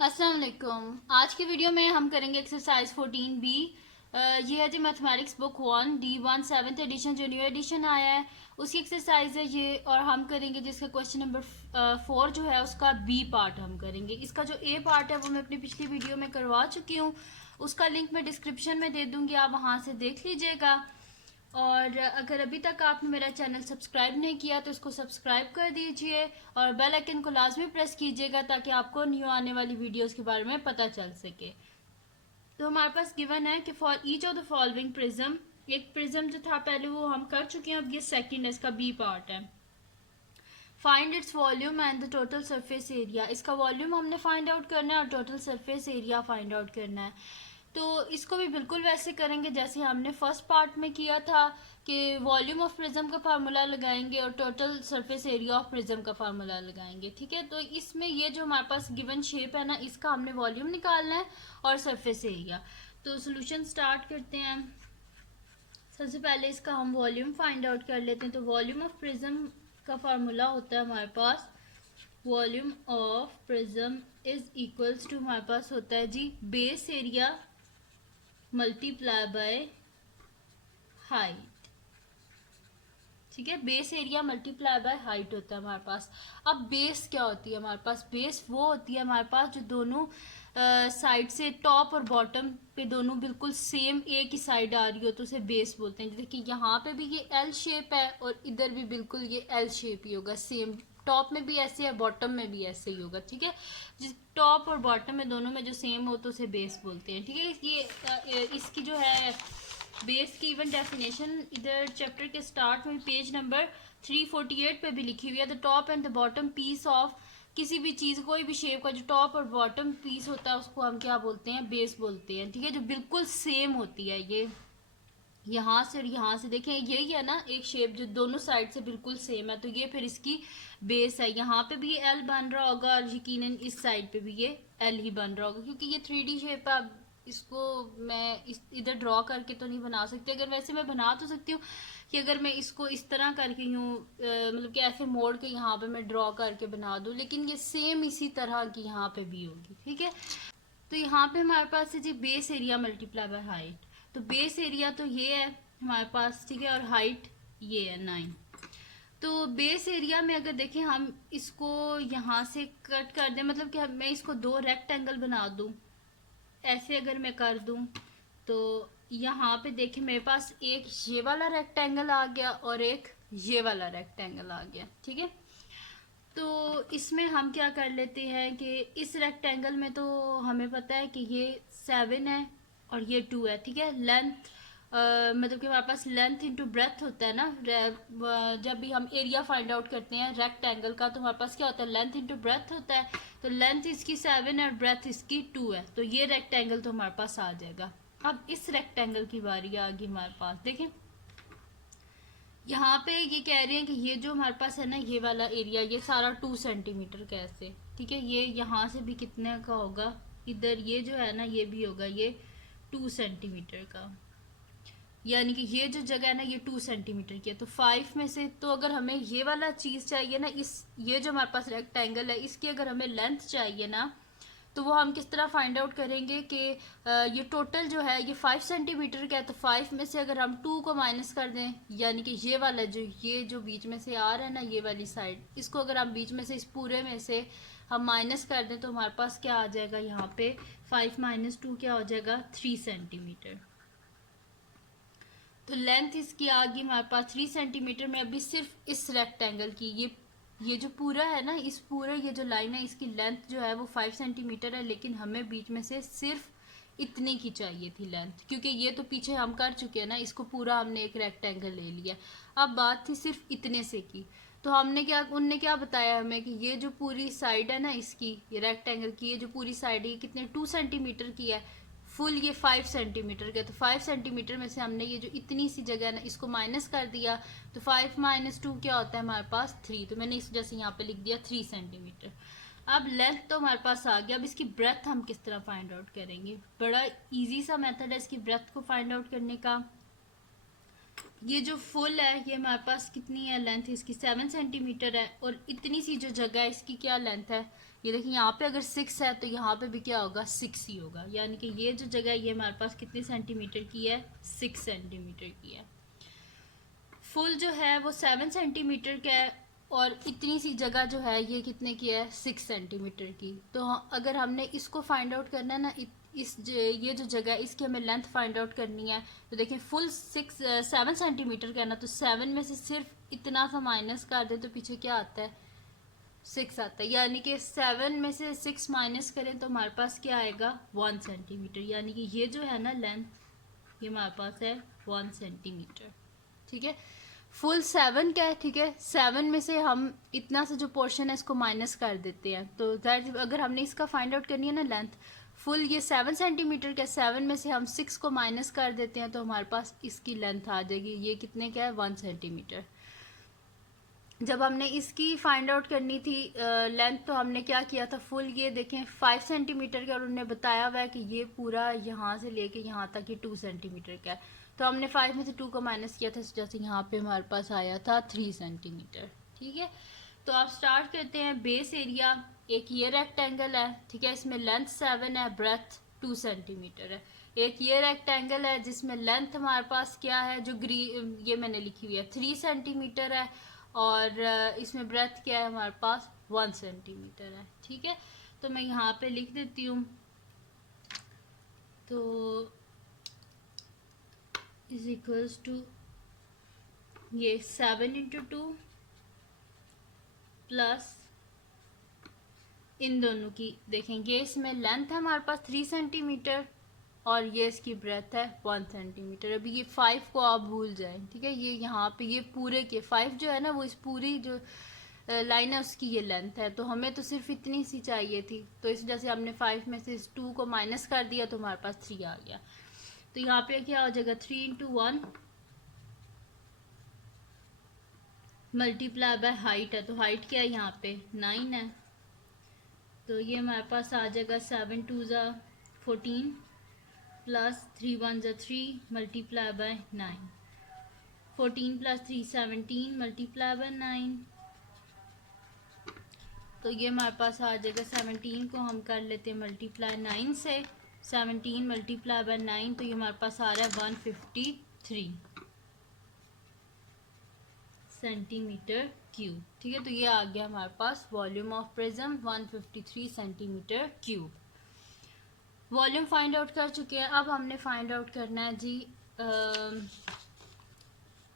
अस्सलाम वालेकुम। आज की वीडियो में हम करेंगे एक्सरसाइज 14B। ये है जी mathematics book 1D1 7th edition जो न्यू एडिशन आया है उसकी एक्सरसाइज है ये। और हम करेंगे जिसका क्वेश्चन नंबर 4 जो है उसका बी पार्ट हम करेंगे। इसका जो ए पार्ट है वो मैं अपनी पिछली वीडियो में करवा चुकी हूँ, उसका लिंक मैं डिस्क्रिप्शन में दे दूँगी, आप वहाँ से देख लीजिएगा। और अगर अभी तक आपने मेरा चैनल सब्सक्राइब नहीं किया तो इसको सब्सक्राइब कर दीजिए और बेल आइकन को लाजमी प्रेस कीजिएगा ताकि आपको न्यू आने वाली वीडियोस के बारे में पता चल सके। तो हमारे पास गिवन है कि for each of the following prism, एक प्रिज्म जो था पहले वो हम कर चुके हैं, अब ये सेकंड है, इसका बी पार्ट है। Find its volume and the total surface area. इसका वॉल्यूम हमने फाइंड आउट करना है और total surface area find out करना है। तो इसको भी बिल्कुल वैसे करेंगे जैसे हमने फर्स्ट पार्ट में किया था कि वॉल्यूम ऑफ प्रिज्म का फार्मूला लगाएंगे और total surface area of prism का फार्मूला लगाएंगे। ठीक है, तो इसमें ये जो हमारे पास गिवन शेप है ना, इसका हमने वॉल्यूम निकालना है और सरफेस एरिया। तो सोल्यूशन स्टार्ट करते हैं। सबसे पहले इसका हम वॉल्यूम फाइंड आउट कर लेते हैं। तो वॉल्यूम ऑफ प्रिज्म का फार्मूला होता है हमारे पास, volume of prism is equals to, हमारे पास होता है जी base area multiply by height. ठीक है, base area multiply by height होता है हमारे पास। अब बेस क्या होती है हमारे पास? बेस वो होती है हमारे पास जो दोनों साइड से, टॉप और बॉटम पे दोनों बिल्कुल सेम एक ही साइड आ रही हो तो उसे बेस बोलते हैं। देखिए यहाँ पे भी ये एल शेप है और इधर भी बिल्कुल ये एल शेप ही होगा, सेम टॉप में भी ऐसे है, बॉटम में भी ऐसे ही होगा। ठीक है, जिस टॉप और बॉटम में दोनों में जो सेम हो तो उसे बेस बोलते हैं। ठीक है, ये इसकी जो है बेस की इवन डेफिनेशन इधर चैप्टर के स्टार्ट में पेज नंबर 348 पे भी लिखी हुई है। The top and the bottom piece of, किसी भी चीज, कोई भी शेप का जो टॉप और बॉटम पीस होता है उसको हम क्या बोलते हैं? बेस बोलते हैं। ठीक है, जो बिल्कुल सेम होती है, ये यहाँ से और यहाँ से देखें यही है ना एक शेप जो दोनों साइड से बिल्कुल सेम है, तो ये फिर इसकी बेस है। यहाँ पे भी ये एल बन रहा होगा और यकीनन इस साइड पे भी ये एल ही बन रहा होगा, क्योंकि ये 3D शेप है। अब इसको मैं इधर ड्रॉ करके तो नहीं बना सकती। अगर वैसे मैं बना तो सकती हूँ कि अगर मैं इसको इस तरह करके यूँ मतलब कि ऐसे मोड़ के यहाँ पे मैं ड्रॉ करके बना दूँ, लेकिन ये सेम इसी तरह की यहाँ पे भी होगी। ठीक है, तो यहाँ पे हमारे पास है जी base area multiply by height. तो बेस एरिया तो ये है हमारे पास, ठीक है, और हाइट ये है 9। तो बेस एरिया में अगर देखें हम इसको यहाँ से कट कर दें, मतलब कि मैं इसको दो रेक्टेंगल बना दूँ, ऐसे अगर मैं कर दूँ तो यहाँ पे देखें मेरे पास एक ये वाला रेक्टेंगल आ गया और एक ये वाला रेक्टेंगल आ गया। ठीक है, तो इसमें हम क्या कर लेते हैं कि इस रेक्टेंगल में तो हमें पता है कि ये 7 है और ये 2 है। ठीक है, लेंथ मतलब कि हमारे पास लेंथ इंटू ब्रेथ होता है ना, जब भी हम एरिया फाइंड आउट करते हैं रेक्टेंगल का तो हमारे पास क्या होता है? लेंथ इंटू ब्रेथ होता है। तो लेंथ इसकी 7 है और ब्रेथ इसकी 2 है, तो ये रेक्टेंगल तो हमारे पास आ जाएगा। अब इस रेक्टेंगल की बारी आ गई हमारे पास। देखें यहाँ पे ये कह रहे हैं कि ये जो हमारे पास है ना ये वाला एरिया, ये सारा 2 सेंटीमीटर का ऐसे। ठीक है, ये यहाँ से भी कितने का होगा? इधर ये जो है ना ये भी होगा ये 2 सेंटीमीटर का, यानी कि ये जो जगह है ना ये 2 सेंटीमीटर की है। तो 5 में से तो अगर हमें ये वाला चीज़ चाहिए ना, इस ये जो हमारे पास रेक्टेंगल है इसकी अगर हमें लेंथ चाहिए ना, तो वो हम किस तरह फाइंड आउट करेंगे कि ये टोटल जो है ये 5 सेंटीमीटर का है, तो 5 में से अगर हम 2 को माइनस कर दें, यानी कि ये वाला ये जो बीच में से आ रहा है ना ये वाली साइड, इसको अगर हम बीच में से इस पूरे में से हम माइनस कर दें तो हमारे पास क्या आ जाएगा? यहाँ पे 5 माइनस 2 क्या हो जाएगा? 3 सेंटीमीटर। तो लेंथ इसकी आ गई हमारे पास 3 सेंटीमीटर में। अभी सिर्फ इस रेक्टेंगल की ये जो पूरा है ना, इस पूरे ये जो लाइन है इसकी लेंथ जो है वो 5 सेंटीमीटर है, लेकिन हमें बीच में से सिर्फ इतने की चाहिए थी लेंथ, क्योंकि ये तो पीछे हम कर चुके हैं ना, इसको पूरा हमने एक रेक्टेंगल ले लिया। अब बात थी सिर्फ इतने से की, तो उनने क्या बताया हमें कि ये जो पूरी साइड है ना इसकी, ये रेक्टेंगल की ये जो पूरी साइड है ये कितने 2 सेंटीमीटर की है, फुल ये 5 सेंटीमीटर का। तो 5 सेंटीमीटर में से हमने ये जो इतनी सी जगह है ना इसको माइनस कर दिया, तो 5 माइनस 2 क्या होता है हमारे पास? 3। तो मैंने इस वजह से यहाँ पे लिख दिया 3 सेंटीमीटर। अब लेंथ तो हमारे पास आ गया, अब इसकी ब्रेथ हम किस तरह फाइंड आउट करेंगे? बड़ा इजी सा मेथड है इसकी ब्रेथ को फाइंड आउट करने का। ये जो फुल है ये हमारे पास कितनी है लेंथ? इसकी 7 सेंटीमीटर है और इतनी सी जो जगह है इसकी क्या लेंथ है? ये देखिए यहाँ पे अगर 6 है तो यहाँ पे भी क्या होगा, 6 ही होगा, यानी कि ये जो जगह है ये हमारे पास कितने सेंटीमीटर की है, 6 सेंटीमीटर की है। फुल जो है वो 7 सेंटीमीटर का है और इतनी सी जगह जो है ये कितने की है, 6 सेंटीमीटर की। तो अगर हमने इसको फाइंड आउट करना है ना, ये जो जगह है इसकी हमें लेंथ फाइंड आउट करनी है। तो देखिए फुल 7 सेंटीमीटर का है ना, तो 7 में से सिर्फ इतना सा माइनस कर दे तो पीछे क्या आता है, 6 आता है, यानी कि 7 में से 6 माइनस करें तो हमारे पास क्या आएगा, 1 सेंटीमीटर। यानी कि ये जो है ना लेंथ, ये हमारे पास है 1 सेंटीमीटर। ठीक है, फुल 7 का है। ठीक है, 7 में से हम इतना सा जो पोर्शन है इसको माइनस कर देते हैं। तो दैट अगर हमने इसका फाइंड आउट करनी है ना लेंथ, फुल ये 7 सेंटीमीटर का, 7 में से हम 6 को माइनस कर देते हैं तो हमारे पास इसकी लेंथ आ जाएगी, ये कितने का है, 1 सेंटीमीटर। जब हमने इसकी फाइंड आउट करनी थी लेंथ, तो हमने क्या किया था, फुल ये देखें 5 सेंटीमीटर का और उन्होंने बताया हुआ है कि ये पूरा यहाँ से लेके यहाँ तक ये 2 सेंटीमीटर का है। तो हमने 5 में से 2 को माइनस किया था, जैसे यहाँ पे हमारे पास आया था 3 सेंटीमीटर। ठीक है, तो आप स्टार्ट करते हैं। बेस एरिया, एक ये रेक्टेंगल है, ठीक है, इसमें लेंथ 7 है, ब्रेथ 2 सेंटीमीटर है। एक ये रेक्टेंगल है जिसमें लेंथ हमारे पास क्या है, जो ये मैंने लिखी हुई है 3 सेंटीमीटर है, और इसमें ब्रेथ क्या है हमारे पास, 1 सेंटीमीटर है। ठीक है, तो मैं यहाँ पे लिख देती हूँ, तो इज इक्वल्स टू ये 7 इंटू 2 प्लस इन दोनों की देखेंगे, इसमें लेंथ है हमारे पास 3 सेंटीमीटर और ये इसकी ब्रेथ है 1 सेंटीमीटर। अभी ये 5 को आप भूल जाएं, ठीक है, ये यहाँ पे ये पूरे के 5 जो है ना, वो इस पूरी जो लाइन है उसकी ये लेंथ है। तो हमें तो सिर्फ इतनी सी चाहिए थी, तो इस वजह से हमने 5 में से इस 2 को माइनस कर दिया तो हमारे पास 3 आ गया। तो यहाँ पे क्या हो जाएगा, 3 इंटू 1 मल्टीप्लाई बाय हाइट है, तो हाइट क्या है यहाँ पे 9 है, तो ये हमारे पास आ जाएगा 7 2 ज़ा 14 प्लस 3 1 ज़ा 3 multiply by 9, 14 plus 3 17 multiply by 9। तो ये हमारे पास आ जाएगा, 17 को हम कर लेते हैं मल्टीप्लाई 9 से, 17 मल्टीप्लाई बाय 9, तो ये हमारे पास आ रहा है 153 सेंटीमीटर क्यूब। ठीक है, तो ये आ गया हमारे पास volume of prism 153 centimetre cube. Volume find out कर चुके हैं, अब हमने फाइंड आउट करना है जी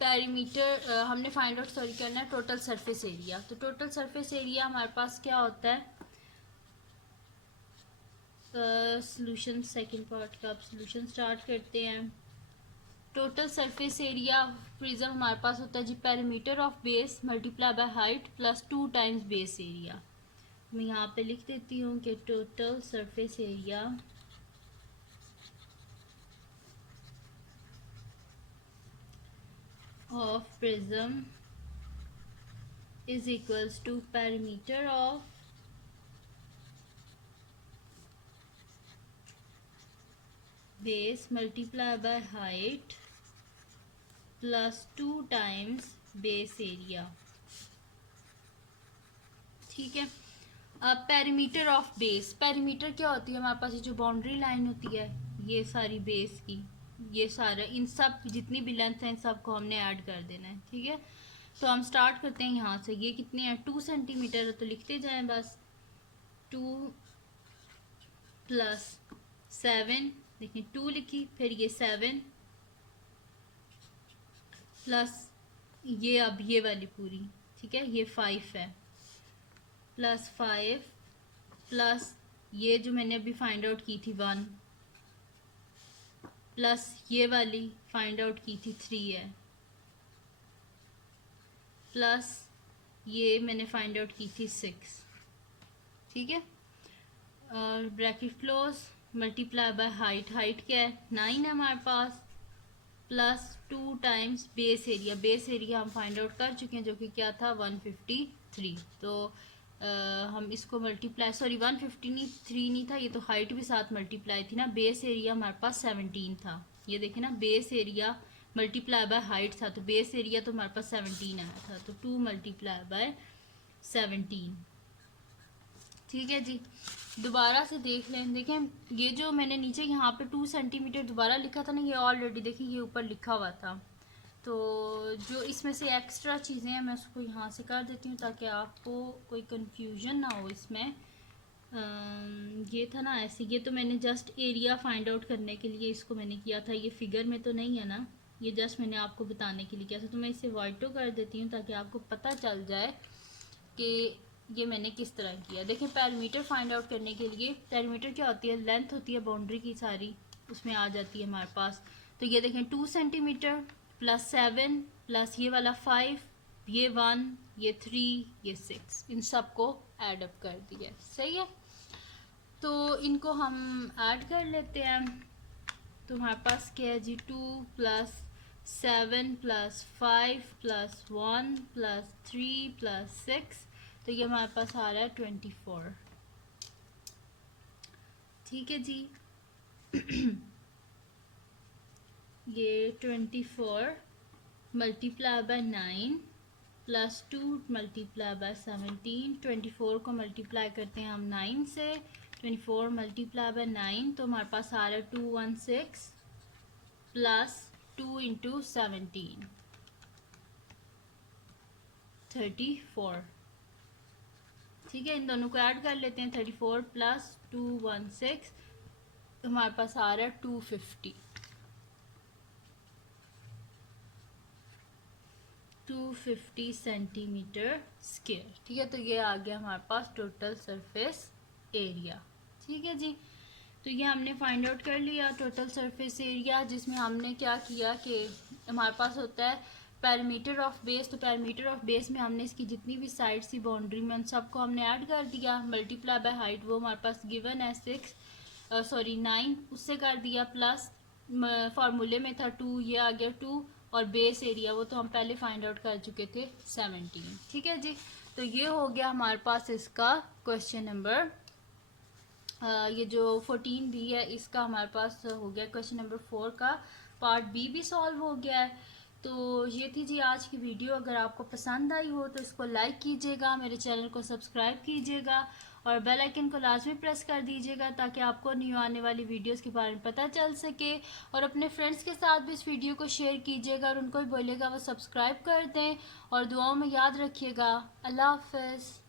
पेरीमीटर, हमने फाइंड आउट करना है टोटल सरफेस एरिया। तो टोटल सरफेस एरिया हमारे पास क्या होता है, सॉल्यूशन सेकंड पार्ट का आप सॉल्यूशन स्टार्ट करते हैं। टोटल सरफेस एरिया प्रिज्म हमारे पास होता है जी perimeter of base multiply by height plus 2 times base area. मैं यहाँ पे लिख देती हूँ कि total surface area of prism is equals to perimeter of base multiply by height plus 2 times base area. ठीक है, अब पेरीमीटर ऑफ बेस, पेरीमीटर क्या होती है हमारे पास, ये जो बाउंड्री लाइन होती है ये सारी बेस की, ये सारा इन सब जितनी भी लेंथ है इन सब को हमने ऐड कर देना है। ठीक है, तो हम स्टार्ट करते हैं यहाँ से, ये कितने हैं 2 सेंटीमीटर है, तो लिखते जाएं बस 2 प्लस 7, देखिए 2 लिखी, फिर ये 7 प्लस ये अब ये वाली पूरी, ठीक है, ये 5 है, प्लस 5 प्लस ये जो मैंने अभी फाइंड आउट की थी 1 प्लस ये वाली फाइंड आउट की थी 3 है, प्लस ये मैंने फाइंड आउट की थी 6। ठीक है, और bracket close multiply by height, height क्या है 9 है हमारे पास, plus 2 times base area, base area हम फाइंड आउट कर चुके हैं जो कि क्या था 153। तो हम इसको मल्टीप्लाई, सॉरी 153 नहीं था, ये तो हाइट भी साथ मल्टीप्लाई थी ना, बेस एरिया हमारे पास 17 था, ये देखें ना base area multiply by height था, तो बेस एरिया तो हमारे पास 17 आया था, तो 2 मल्टीप्लाई बाय 17। ठीक है जी, दोबारा से देख लें। देखें ये जो मैंने नीचे यहाँ पे 2 सेंटीमीटर दोबारा लिखा था ना, ये ऑलरेडी देखिए ये ऊपर लिखा हुआ था। तो जो इसमें से एक्स्ट्रा चीज़ें हैं मैं उसको यहाँ से कर देती हूँ ताकि आपको कोई कंफ्यूजन ना हो इसमें। ये था ना ऐसे, ये तो मैंने जस्ट एरिया फाइंड आउट करने के लिए इसको मैंने किया था, ये फिगर में तो नहीं है ना, ये जस्ट मैंने आपको बताने के लिए किया था। तो मैं इसे वाइटो कर देती हूँ ताकि आपको पता चल जाए कि ये मैंने किस तरह किया। देखिए पेरीमीटर फाइंड आउट करने के लिए, पेरीमीटर क्या होती है, लेंथ होती है बाउंड्री की सारी, उसमें आ जाती है हमारे पास। तो ये देखें 2 सेंटीमीटर प्लस 7 प्लस ये वाला 5, ये 1, ये 3, ये 6, इन सब को ऐड अप कर दिया। सही है, तो इनको हम ऐड कर लेते हैं। तो हमारे पास क्या है जी, 2 plus 7 plus 5 plus 1 plus 3 plus 6, तो ये हमारे पास आ रहा है 24। ठीक है जी ये 24 multiply by 9 plus 2 multiply by 17, 24 को मल्टीप्लाई करते हैं हम 9 से, 24 मल्टीप्लाई बाय 9, तो हमारे पास आ रहा है 216 प्लस 2 इंटू 17 34। ठीक है, इन दोनों को ऐड कर लेते हैं। 34 प्लस 216, तो हमारे पास आ रहा है 250 सेंटीमीटर स्क्वायर। ठीक है, तो ये आ गया हमारे पास टोटल सरफेस एरिया। ठीक है जी, तो ये हमने फाइंड आउट कर लिया टोटल सरफेस एरिया, जिसमें हमने क्या किया कि हमारे पास होता है पैरामीटर ऑफ बेस। तो पैरामीटर ऑफ बेस में हमने इसकी जितनी भी साइड्स थी बाउंड्री में, उन सबको हमने ऐड कर दिया। मल्टीप्लाई बाय हाइट, वो हमारे पास गिवन है 9, उससे कर दिया, प्लस फार्मूले में था 2, ये आ गया 2, और बेस एरिया वो तो हम पहले फाइंड आउट कर चुके थे 17। ठीक है जी, तो ये हो गया हमारे पास इसका क्वेश्चन नंबर, ये जो 14 भी है इसका हमारे पास हो गया। क्वेश्चन नंबर 4 का पार्ट बी भी सॉल्व हो गया है। तो ये थी जी आज की वीडियो। अगर आपको पसंद आई हो तो इसको लाइक कीजिएगा, मेरे चैनल को सब्सक्राइब कीजिएगा और बेल आइकन को लाजमी प्रेस कर दीजिएगा ताकि आपको न्यू आने वाली वीडियोस के बारे में पता चल सके। और अपने फ्रेंड्स के साथ भी इस वीडियो को शेयर कीजिएगा और उनको भी बोलिएगा वो सब्सक्राइब कर दें। और दुआओं में याद रखिएगा। अल्लाह हाफ़िज़।